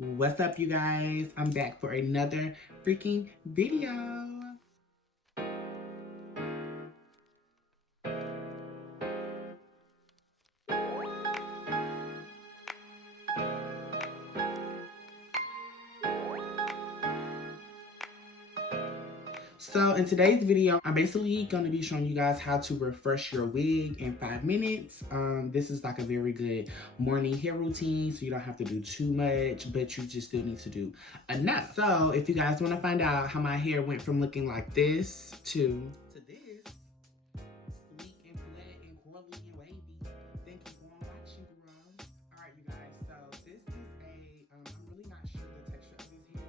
What's up, you guys? I'm back for another freaking video. So in today's video, I'm basically going to be showing you guys how to refresh your wig in 5 minutes. This is like a very good morning hair routine, so you don't have to do too much, but you just still need to do enough. So if you guys want to find out how my hair went from looking like this to this, sleek and flat and curly and wavy, thank you for watching, girl. All right, you guys, so this is I'm really not sure the texture of his hair.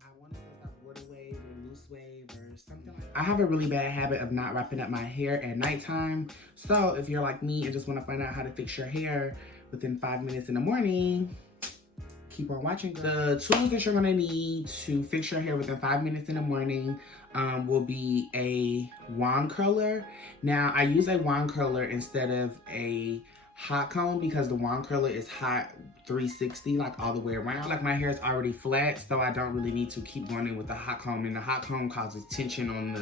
I want to say it's like water wave or loose wave or something like that. I have a really bad habit of not wrapping up my hair at nighttime. So if you're like me and just want to find out how to fix your hair within 5 minutes in the morning, keep on watching. The tools that you're gonna need to fix your hair within 5 minutes in the morning will be a wand curler. Now I use a wand curler instead of a hot comb because the wand curler is hot 360, like all the way around. Like my hair is already flat, so I don't really need to keep going in with the hot comb, and the hot comb causes tension on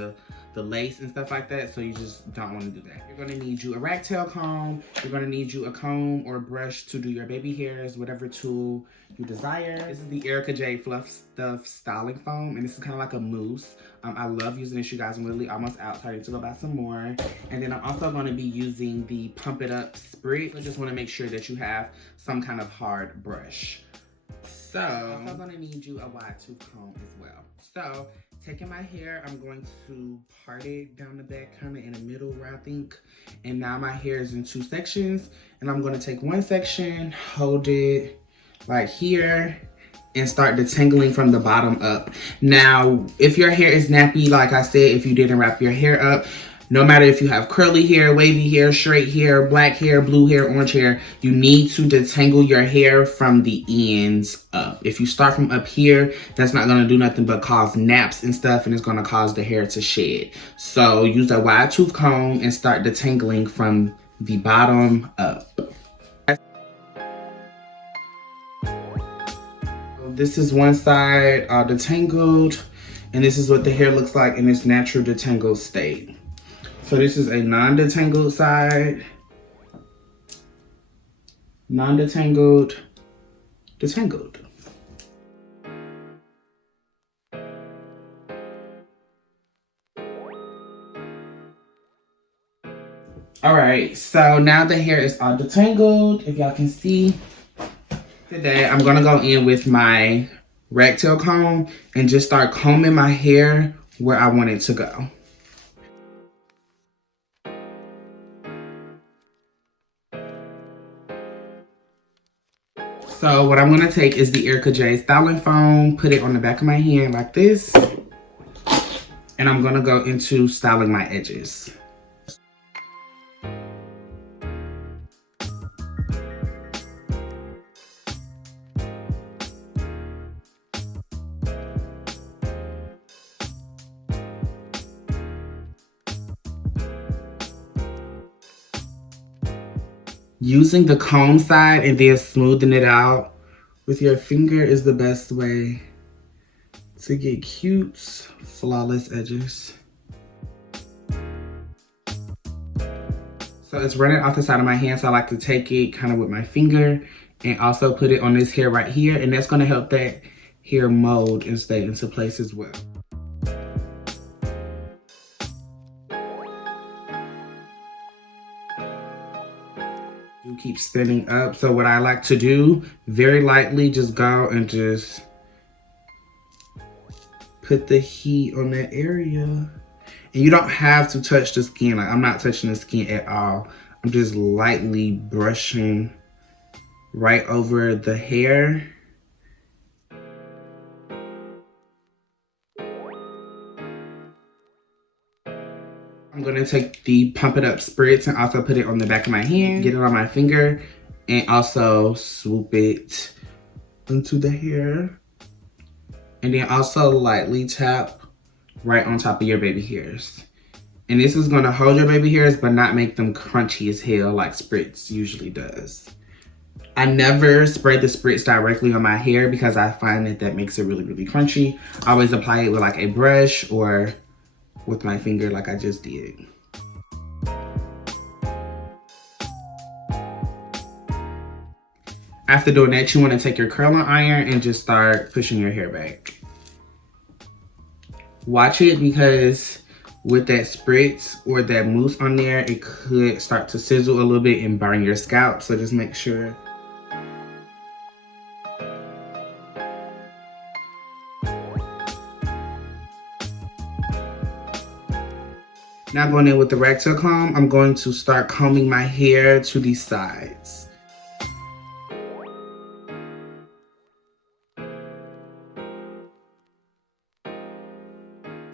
the lace and stuff like that, so you just don't want to do that. You're gonna need you a rat tail comb. You're gonna need you a comb or a brush to do your baby hairs, whatever tool you desire. This is the Ericka J Fluff Stuff Styling Foam, and this is kind of like a mousse. I love using this, you guys. I'm literally almost out, so I need to go buy some more. And then I'm also going to be using the It Up Spritz. I just want to make sure that you have some kind of hard brush. So I'm also going to need you a wide tooth comb as well. So taking my hair, I'm going to part it down the back, kind of in the middle where I think. And now my hair is in 2 sections, and I'm going to take one section, hold it like here, and start detangling from the bottom up. Now, if your hair is nappy, like I said, if you didn't wrap your hair up, no matter if you have curly hair, wavy hair, straight hair, black hair, blue hair, orange hair, you need to detangle your hair from the ends up. If you start from up here, that's not gonna do nothing but cause naps and stuff, and it's gonna cause the hair to shed. So use a wide tooth comb and start detangling from the bottom up. This is one side detangled, and this is what the hair looks like in its natural detangled state. So this is a non-detangled side, non-detangled, detangled. All right, so now the hair is all detangled, if y'all can see. Today, I'm gonna go in with my rat tail comb and just start combing my hair where I want it to go. So what I'm gonna take is the Ericka J styling foam, put it on the back of my hand like this, and I'm gonna go into styling my edges. Using the comb side and then smoothing it out with your finger is the best way to get cute, flawless edges. So it's running off the side of my hand, so I like to take it kind of with my finger and also put it on this hair right here, and that's gonna help that hair mold and stay into place as well. Keep spinning up. So what I like to do, very lightly, just go and just put the heat on that area. And you don't have to touch the skin. Like, I'm not touching the skin at all. I'm just lightly brushing right over the hair. I'm gonna take the It Up Spritz and also put it on the back of my hand, get it on my finger, and also swoop it into the hair. And then also lightly tap right on top of your baby hairs. And this is gonna hold your baby hairs but not make them crunchy as hell like Spritz usually does. I never spray the spritz directly on my hair because I find that makes it really, really crunchy. I always apply it with like a brush or with my finger like I just did. After doing that, you want to take your curling iron and just start pushing your hair back. Watch it because with that spritz or that mousse on there, it could start to sizzle a little bit and burn your scalp. So just make sure. Now going in with the rag tail comb, I'm going to start combing my hair to the sides.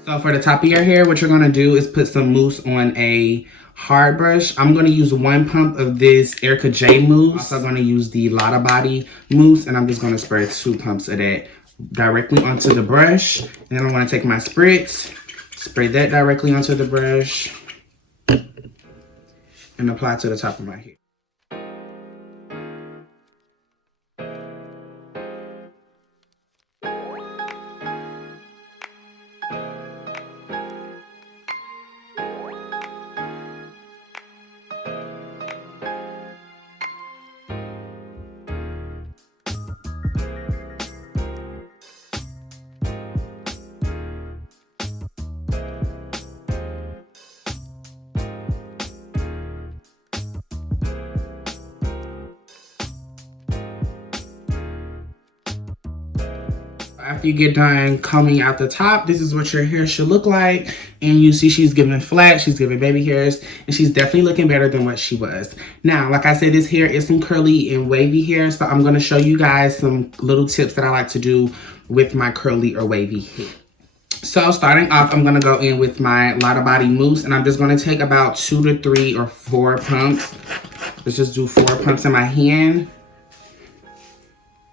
So for the top of your hair, what you're going to do is put some mousse on a hard brush. I'm going to use 1 pump of this Ericka J mousse. I'm also going to use the Lotta Body mousse, and I'm just going to spray 2 pumps of that directly onto the brush. And then I'm going to take my spritz, spray that directly onto the brush, and apply to the top of my hair. After you get done combing out the top, this is what your hair should look like. And you see she's giving flat, she's giving baby hairs, and she's definitely looking better than what she was. Now, like I said, this hair is some curly and wavy hair, so I'm going to show you guys some little tips that I like to do with my curly or wavy hair. So starting off, I'm going to go in with my Lotta Body mousse, and I'm just going to take about 2 to 3 or 4 pumps. Let's just do 4 pumps in my hand.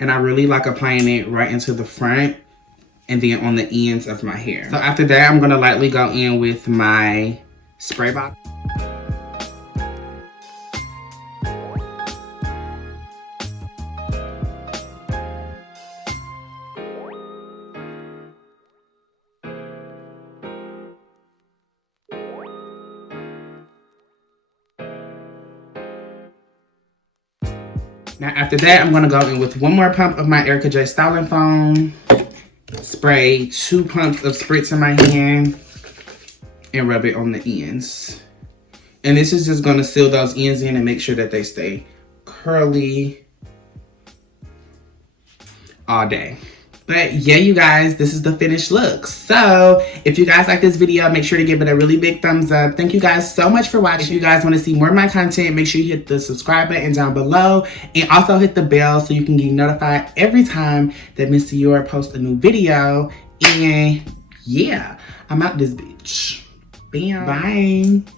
And I really like applying it right into the front and then on the ends of my hair. So after that, I'm gonna lightly go in with my spray bottle. Now after that, I'm gonna go in with 1 more pump of my Ericka J styling foam, spray 2 pumps of spritz in my hand, and rub it on the ends. And this is just gonna seal those ends in and make sure that they stay curly all day. But yeah, you guys, this is the finished look. So if you guys like this video, make sure to give it a really big thumbs up. Thank you guys so much for watching. If you guys want to see more of my content, make sure you hit the subscribe button down below and also hit the bell so you can get notified every time that Miss Dior posts a new video. And yeah, I'm out this bitch. Bam. Bye.